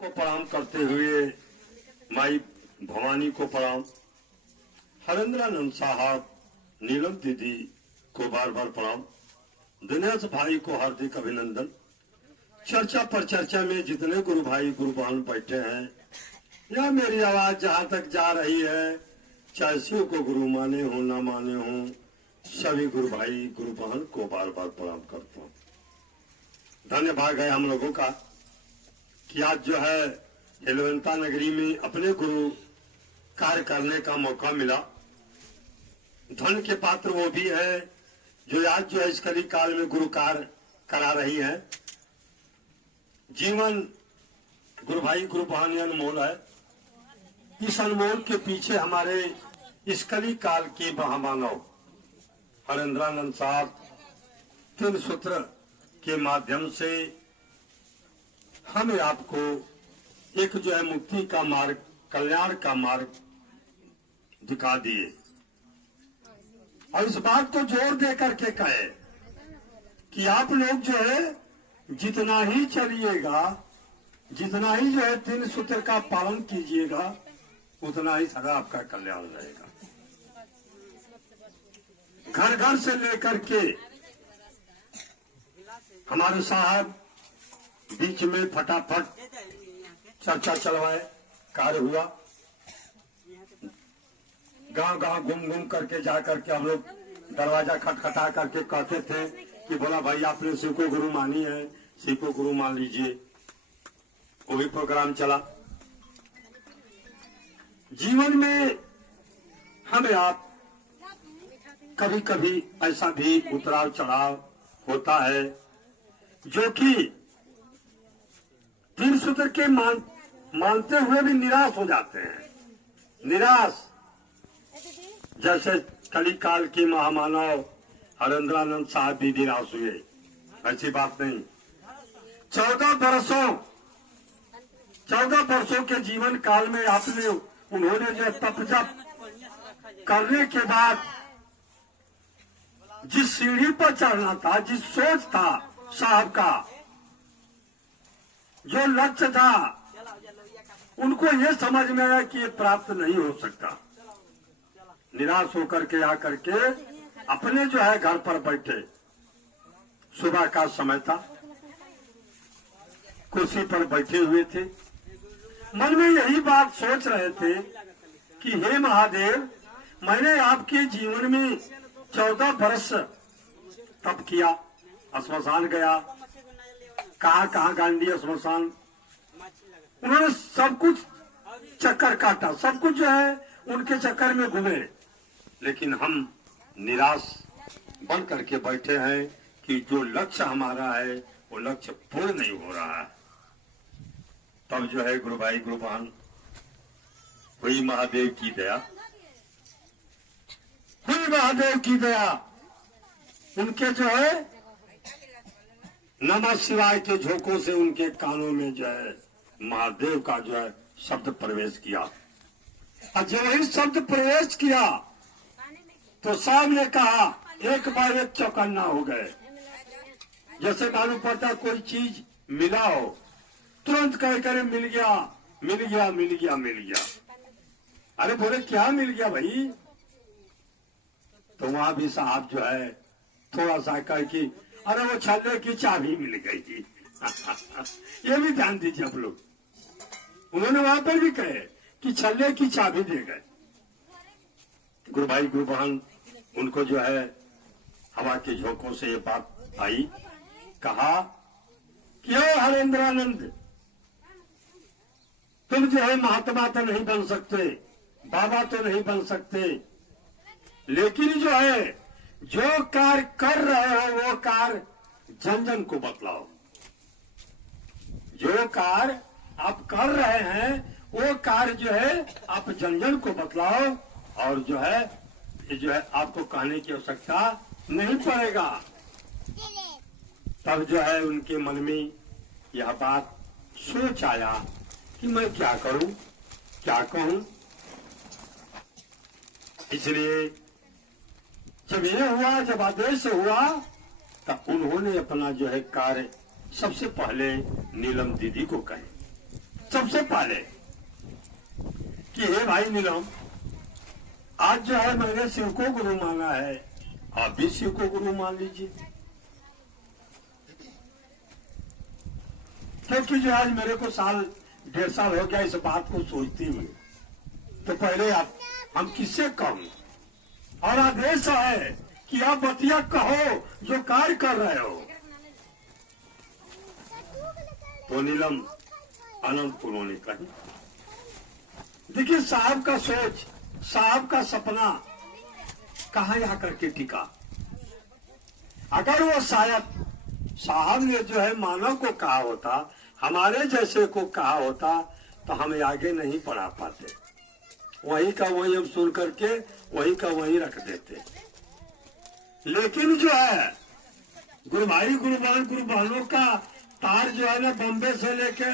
को प्रणाम करते हुए माई भवानी को प्रणाम, हरेंद्रानंद साहब, नीलम दीदी को बार बार प्रणाम, दिनेश भाई को हार्दिक अभिनंदन। चर्चा पर चर्चा में जितने गुरु भाई गुरु बहन बैठे हैं या मेरी आवाज जहां तक जा रही है, चाहे शिव को गुरु माने हो ना माने हो, सभी गुरु भाई गुरु बहन को बार बार प्रणाम करता हूँ। धन्य भाग है हम लोगों का कि आज जो है हेलवंता नगरी में अपने गुरु कार्य करने का मौका मिला। धन के पात्र वो भी है जो आज जो है इस कली काल में गुरु कार्य करा रही है। जीवन गुरु भाई गुरु बहन अनमोल है। इस अनमोल के पीछे हमारे इस कली काल के महामानव हरेंद्रानंद साहब तीन सूत्र के माध्यम से हमें आपको एक जो है मुक्ति का मार्ग, कल्याण का मार्ग दिखा दिए और इस बात को जोर दे करके कहे कि आप लोग जो है जितना ही चलिएगा, जितना ही जो है तीन सूत्र का पालन कीजिएगा, उतना ही सदा आपका कल्याण रहेगा। घर घर से लेकर के हमारे साहब बीच में फटाफट चर्चा चलवाए, कार्य हुआ। गांव गांव घूम घूम करके जा करके हम लोग दरवाजा खटखटा करके कहते थे कि बोला भाई आपने शिव को गुरु मानी है, शिव को गुरु मान लीजिए। वो भी प्रोग्राम चला। जीवन में हमें आप कभी कभी ऐसा भी उतराव चढ़ाव होता है जो कि तीन सूत्र के मानते हुए भी निराश हो जाते हैं। निराश जैसे कली काल के महामानव हरेंद्रानंद साहब भी निराश हुए, ऐसी बात नहीं। 14 वर्षों के जीवन काल में आपने उन्होंने जो तप जप करने के बाद जिस सीढ़ी पर चढ़ना था, जिस सोच था साहब का, जो लक्ष्य था, उनको ये समझ में आया कि ये प्राप्त नहीं हो सकता। निराश होकर के आकर के अपने जो है घर पर बैठे, सुबह का समय था, कुर्सी पर बैठे हुए थे, मन में यही बात सोच रहे थे कि हे महादेव, मैंने आपके जीवन में 14 वर्ष तप किया, श्मशान गया, कहाँ गांधी श्मशान, उन्होंने सब कुछ चक्कर काटा, सब कुछ जो है उनके चक्कर में घूमे, लेकिन हम निराश बन करके बैठे हैं कि जो लक्ष्य हमारा है वो लक्ष्य पूर्ण नहीं हो रहा है। तब जो है गुरु भाई गुरु बहन, हुई महादेव की दया, हुई महादेव की दया, उनके जो है नमः शिवाय के झोंकों से उनके कानों में जो है महादेव का जो है शब्द प्रवेश किया। और जब ही शब्द प्रवेश किया तो साहब ने कहा, एक बार एक चौकन्ना हो गए, जैसे मालूम पड़ता कोई चीज मिला हो, तुरंत कह करे मिल गया मिल गया मिल गया मिल गया। अरे बोले क्या मिल गया भाई? तो वहां भी साहब जो है थोड़ा सा कह कि अरे वो छल्ले की चाबी मिल गई थी। ये भी ध्यान दीजिए आप लोग, उन्होंने वहां पर भी कहे कि छल्ले की चाबी दे गए। गुरु भाई गुरु बहन, उनको जो है हवा के झोंकों से ये बात आई, कहा कि ओ हरेंद्रानंद, तुम जो है महात्मा तो नहीं बन सकते, बाबा तो नहीं बन सकते, लेकिन जो है जो कार्य कर रहे हो वो कार्य जन जन को बतलाओ। जो कार्य आप कर रहे हैं वो कार्य जो है आप जन जन को बतलाओ, और जो है आपको कहने की आवश्यकता नहीं पड़ेगा। तब जो है उनके मन में यह बात सोच आया कि मैं क्या करूं, क्या कहूं। इसलिए जब ये हुआ, जब आदेश हुआ, तब उन्होंने अपना जो है कार्य सबसे पहले नीलम दीदी को कहे। सबसे पहले कि हे भाई नीलम, आज जो है मैंने शिव को गुरु माना है, आप भी शिव को गुरु मान लीजिए। क्योंकि जो आज मेरे को साल 1.5 साल हो गया इस बात को सोचते हुए, तो पहले आप हम किससे कहूं, और आदेश है कि आप बतिया कहो जो कार्य कर रहे हो। तो नीलम अनंत उन्होंने कही। देखिए साहब का सोच, साहब का सपना कहाँ आकर के टिका। अगर वो शायद साहब ने जो है मानव को कहा होता, हमारे जैसे को कहा होता, तो हमें आगे नहीं पढ़ा पाते। वही का वही हम सुन करके वही का वही रख देते। लेकिन जो है गुरु भाई गुरु बहनों का तार जो है ना बॉम्बे से लेके